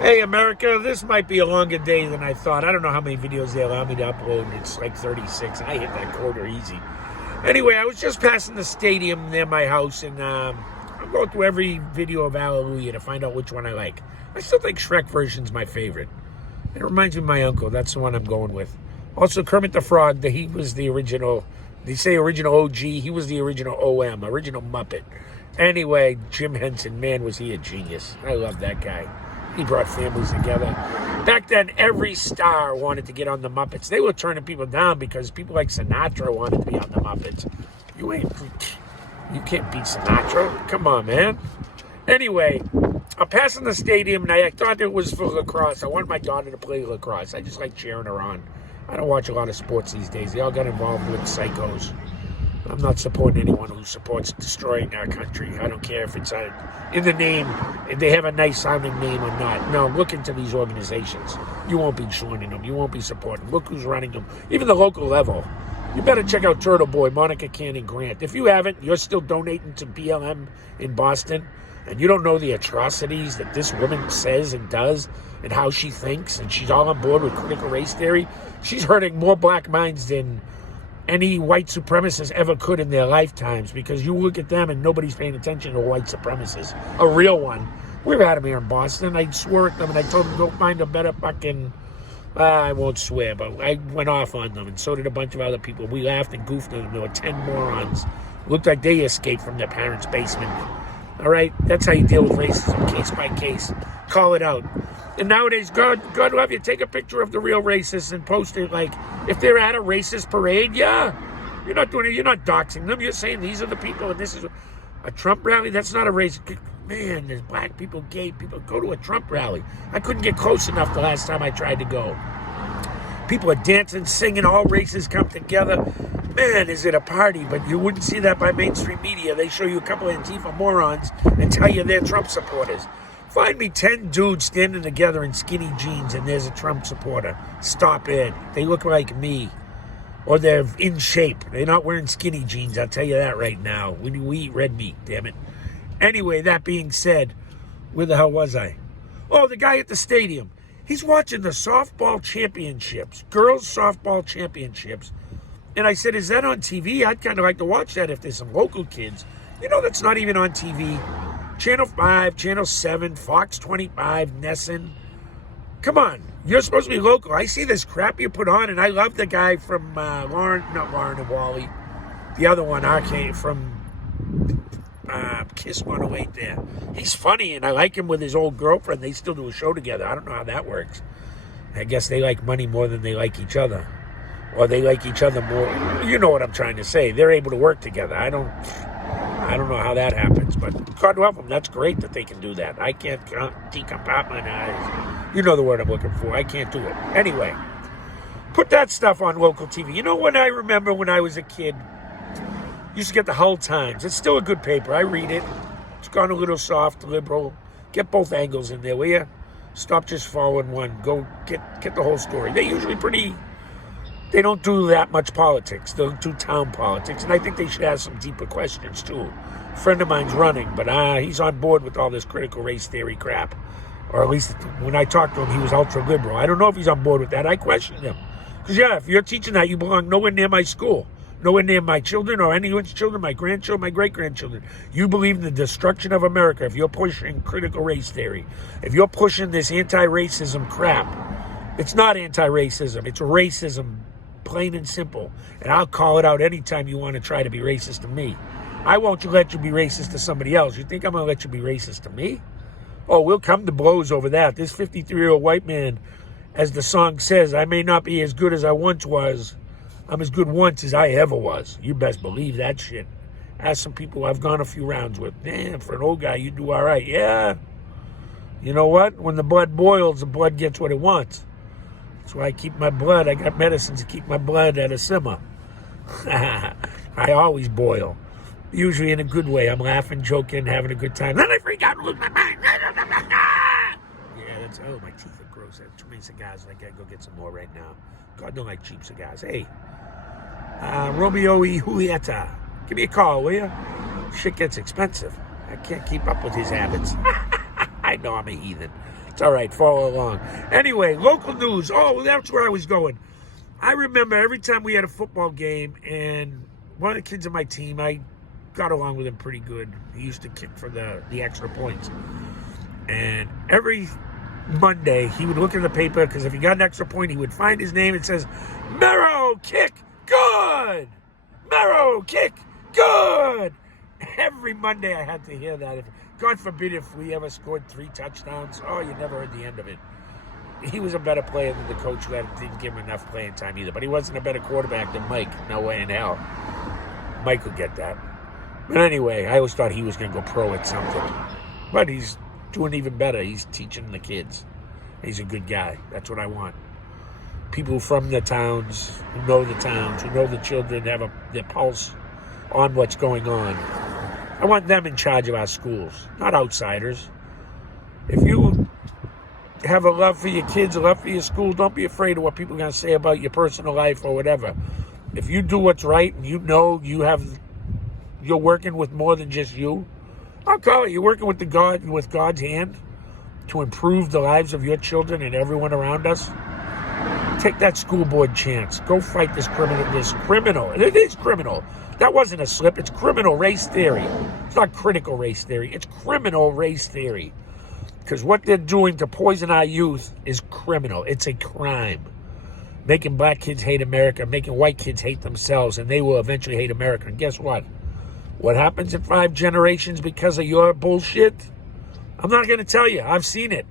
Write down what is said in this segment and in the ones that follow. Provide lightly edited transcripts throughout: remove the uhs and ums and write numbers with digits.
Hey, America, this might be a longer day than I thought. I don't know how many videos they allow me to upload. It's like 36. I hit that quarter easy. Anyway, I was just passing the stadium near my house, and I'm going through every video of Hallelujah to find out which one I like. I still think Shrek version's my favorite. It reminds me of my uncle. That's the one I'm going with. Also, Kermit the Frog, he was the original, they say original OG. He was the original OM, original Muppet. Anyway, Jim Henson, man, was he a genius. I love that guy. He brought families together. Back then, every star wanted to get on the Muppets. They were turning people down because people like Sinatra wanted to be on the Muppets. You can't beat Sinatra. Come on, man. Anyway, I'm passing the stadium, and I thought it was for lacrosse. I wanted my daughter to play lacrosse. I just like cheering her on. I don't watch a lot of sports these days. They all got involved with psychos. I'm not supporting anyone who supports destroying our country. I don't care if it's in the name, if they have a nice sounding name or not. No, look into these organizations. You won't be joining them. You won't be supporting them. Look who's running them. Even the local level. You better check out Turtle Boy, Monica Cannon Grant. If you haven't, you're still donating to BLM in Boston, and you don't know the atrocities that this woman says and does and how she thinks, and she's all on board with critical race theory. She's hurting more black minds than any white supremacists ever could in their lifetimes, because you look at them and nobody's paying attention to white supremacists. A real one. We've had them here in Boston. I swore at them and I told them go find a better fucking... I won't swear, but I went off on them, and so did a bunch of other people. We laughed and goofed at them. There were 10 morons. Looked like they escaped from their parents' basement. All right? That's how you deal with racism, case by case. Call it out. And nowadays, God love you, take a picture of the real racists and post it. Like, if they're at a racist parade, yeah. You're not doing it. You're not doxing them. You're saying these are the people, and this is a Trump rally. That's not a racist. Man, there's black people, gay people. Go to a Trump rally. I couldn't get close enough the last time I tried to go. People are dancing, singing, all races come together. Man, is it a party? But you wouldn't see that by mainstream media. They show you a couple of Antifa morons and tell you they're Trump supporters. Find me 10 dudes standing together in skinny jeans and there's a Trump supporter. Stop it. They look like me. Or they're in shape. They're not wearing skinny jeans, I'll tell you that right now. We eat red meat, damn it. Anyway, that being said, where the hell was I? Oh, the guy at the stadium. He's watching the softball championships, girls softball championships. And I said, is that on TV? I'd kind of like to watch that if there's some local kids. You know, that's not even on TV. Channel 5, Channel 7, Fox 25, Nesson. Come on, you're supposed to be local. I see this crap you put on, and I love the guy from not Lauren and Wally. The other one, RK, from Kiss 108 there. He's funny, and I like him with his old girlfriend. They still do a show together. I don't know how that works. I guess they like money more than they like each other. Or they like each other more. You know what I'm trying to say. They're able to work together. I don't know how that happens, but God love them. That's great that they can do that. I can't decompartmentalize. You know the word I'm looking for. I can't do it. Anyway, put that stuff on local TV. You know what I remember when I was a kid? Used to get the Hull Times. It's still a good paper. I read it. It's gone a little soft, liberal. Get both angles in there, will you? Stop just following one. Go get the whole story. They're usually pretty... They don't do that much politics. They don't do town politics. And I think they should ask some deeper questions, too. A friend of mine's running, but he's on board with all this critical race theory crap. Or at least when I talked to him, he was ultra-liberal. I don't know if he's on board with that. I questioned him. Because, yeah, if you're teaching that, you belong nowhere near my school. Nowhere near my children or anyone's children, my grandchildren, my great-grandchildren. You believe in the destruction of America if you're pushing critical race theory. If you're pushing this anti-racism crap. It's not anti-racism. It's racism. Plain and simple. And I'll call it out anytime you want to try to be racist to me. I won't let you be racist to somebody else. You think I'm going to let you be racist to me? Oh, we'll come to blows over that. This 53-year-old white man, as the song says, I may not be as good as I once was. I'm as good once as I ever was. You best believe that shit. Ask some people I've gone a few rounds with. Man, for an old guy, you do all right. Yeah. You know what? When the blood boils, the blood gets what it wants. That's why I keep my blood. I got medicines to keep my blood at a simmer. I always boil. Usually in a good way. I'm laughing, joking, having a good time. Then I freak out and lose my mind. Yeah, that's... Oh, my teeth are gross. I have too many cigars. I gotta go get some more right now. God don't like cheap cigars. Hey, Romeo y Julieta. Give me a call, will you? Shit gets expensive. I can't keep up with his habits. I know I'm a heathen. It's all right, follow along. Anyway, local news. Oh, that's where I was going. I remember every time we had a football game, and one of the kids on my team, I got along with him pretty good. He used to kick for the extra points. And every Monday, he would look in the paper, because if he got an extra point, he would find his name. It says, Merrow, kick, good! Merrow, kick, good! Every Monday I had to hear that. God forbid if we ever scored 3 touchdowns. Oh, you never heard the end of it. He was a better player than the coach who didn't give him enough playing time either. But he wasn't a better quarterback than Mike. No way in hell. Mike would get that. But anyway, I always thought he was going to go pro at something. But he's doing even better. He's teaching the kids. He's a good guy. That's what I want. People from the towns, who know the children, have their pulse on what's going on. I want them in charge of our schools, not outsiders. If you have a love for your kids, a love for your school, don't be afraid of what people are going to say about your personal life or whatever. If you do what's right and you know you're working with more than just you, I'll call it. You're working with God's hand to improve the lives of your children and everyone around us. Take that school board chance. Go fight this criminal. It is criminal. That wasn't a slip. It's criminal race theory. It's not critical race theory. It's criminal race theory. Because what they're doing to poison our youth is criminal. It's a crime. Making black kids hate America, making white kids hate themselves, and they will eventually hate America. And guess what? What happens in 5 generations because of your bullshit? I'm not going to tell you. I've seen it.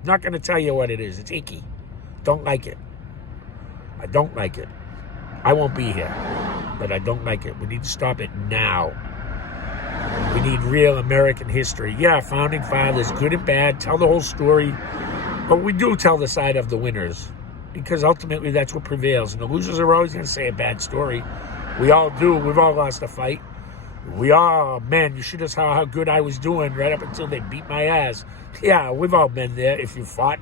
I'm not going to tell you what it is. It's icky. Don't like it. I don't like it. I won't be here, but I don't like it. We need to stop it now. We need real American history. Yeah, founding fathers, good and bad, tell the whole story. But we do tell the side of the winners, because ultimately that's what prevails. And the losers are always going to say a bad story. We all do. We've all lost a fight. We all, man, you should have saw how good I was doing right up until they beat my ass. Yeah, we've all been there. If you fought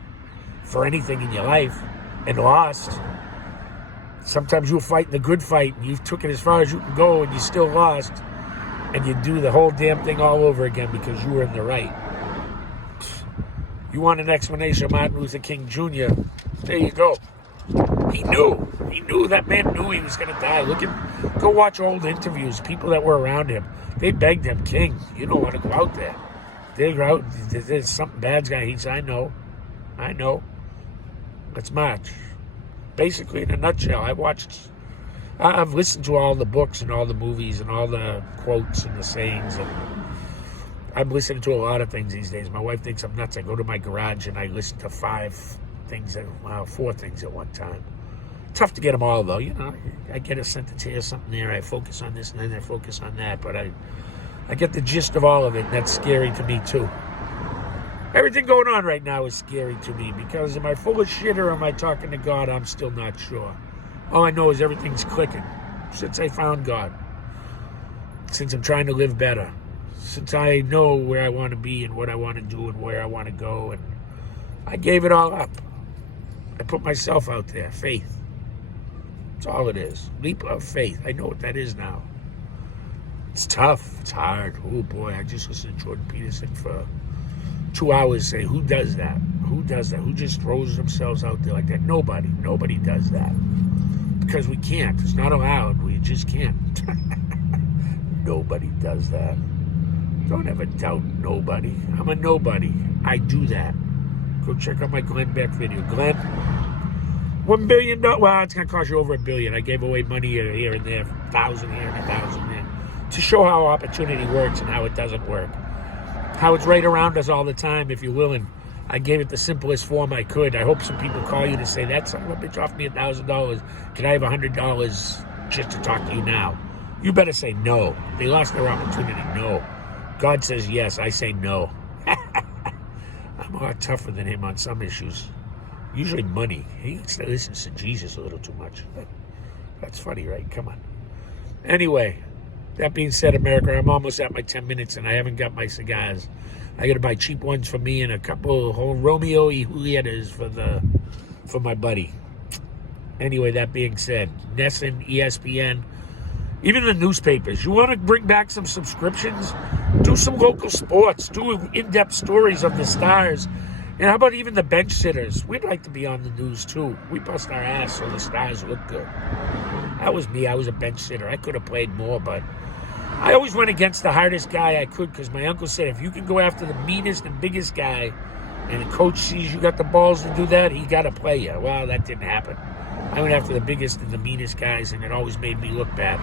for anything in your life and lost, sometimes you'll fight the good fight and you took it as far as you can go and you still lost, and you do the whole damn thing all over again because you were in the right. You want an explanation of Martin Luther King Jr.? There you go. He knew. That man knew he was going to die. Go watch old interviews. People that were around him, they begged him, King, you don't want to go out there. There's something bad's going to. He said, I know. Let's march. Basically, in a nutshell, I've listened to all the books and all the movies and all the quotes and the sayings, and I'm listening to a lot of things these days. My wife thinks I'm nuts. I go to my garage and I listen to 4 things at one time. Tough to get them all, though. You know, I get a sentence here, something there. I focus on this and then I focus on that. But I get the gist of all of it, and that's scary to me, too. Everything going on right now is scary to me, because am I full of shit or am I talking to God? I'm still not sure. All I know is everything's clicking since I found God, since I'm trying to live better, since I know where I want to be and what I want to do and where I want to go, and I gave it all up. I put myself out there. Faith. That's all it is. Leap of faith. I know what that is now. It's tough. It's hard. Oh, boy. I just listened to Jordan Peterson for 2 hours saying, who does that? Who does that? Who just throws themselves out there like that? Nobody. Nobody does that. Because we can't. It's not allowed. We just can't. Nobody does that. Don't ever doubt nobody. I'm a nobody. I do that. Go check out my Glenn Beck video. Glenn, $1 billion. Well, it's going to cost you over $1 billion. I gave away money here and there, 1,000 here and 1,000 there, to show how opportunity works and how it doesn't work. How it's right around us all the time, if you're willing. I gave it the simplest form I could. I hope some people call you to say, that son of a bitch offered me $1,000. Can I have $100 just to talk to you now? You better say no. They lost their opportunity. No. God says yes. I say no. I'm a lot tougher than him on some issues. Usually money. He listens to Jesus a little too much. That's funny, right? Come on. Anyway, that being said, America, I'm almost at my 10 minutes and I haven't got my cigars. I got to buy cheap ones for me and a couple whole Romeo y Julietas for my buddy. Anyway, that being said, Nesson, ESPN, even the newspapers. You want to bring back some subscriptions? Do some local sports. Do in-depth stories of the stars And how about even the bench sitters? We'd like to be on the news too. We bust our ass so the Stars look good. That was me. I was a bench sitter. I could have played more, but I always went against the hardest guy I could because my uncle said if you can go after the meanest and biggest guy and the coach sees you got the balls to do that, he got to play you. Well, that didn't happen. I went after the biggest and the meanest guys, and it always made me look bad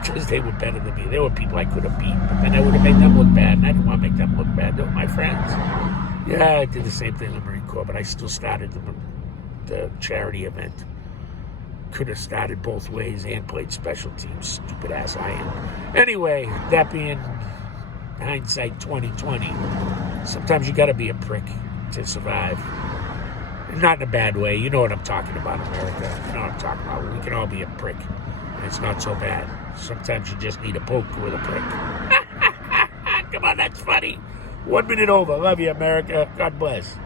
because they were better than me. There were people I could have beat, but then I would have made them look bad, and I didn't want to make them look bad. They were my friends. Yeah, I did the same thing in the Marine Corps, but I still started the charity event. Could have started both ways and played special teams. Stupid ass I am. Anyway, that being hindsight 2020, sometimes you got to be a prick to survive. Not in a bad way. You know what I'm talking about, America. You know what I'm talking about. We can all be a prick. And it's not so bad. Sometimes you just need a poke with a prick. Come on, that's funny. 1 minute over. Love you, America. God bless.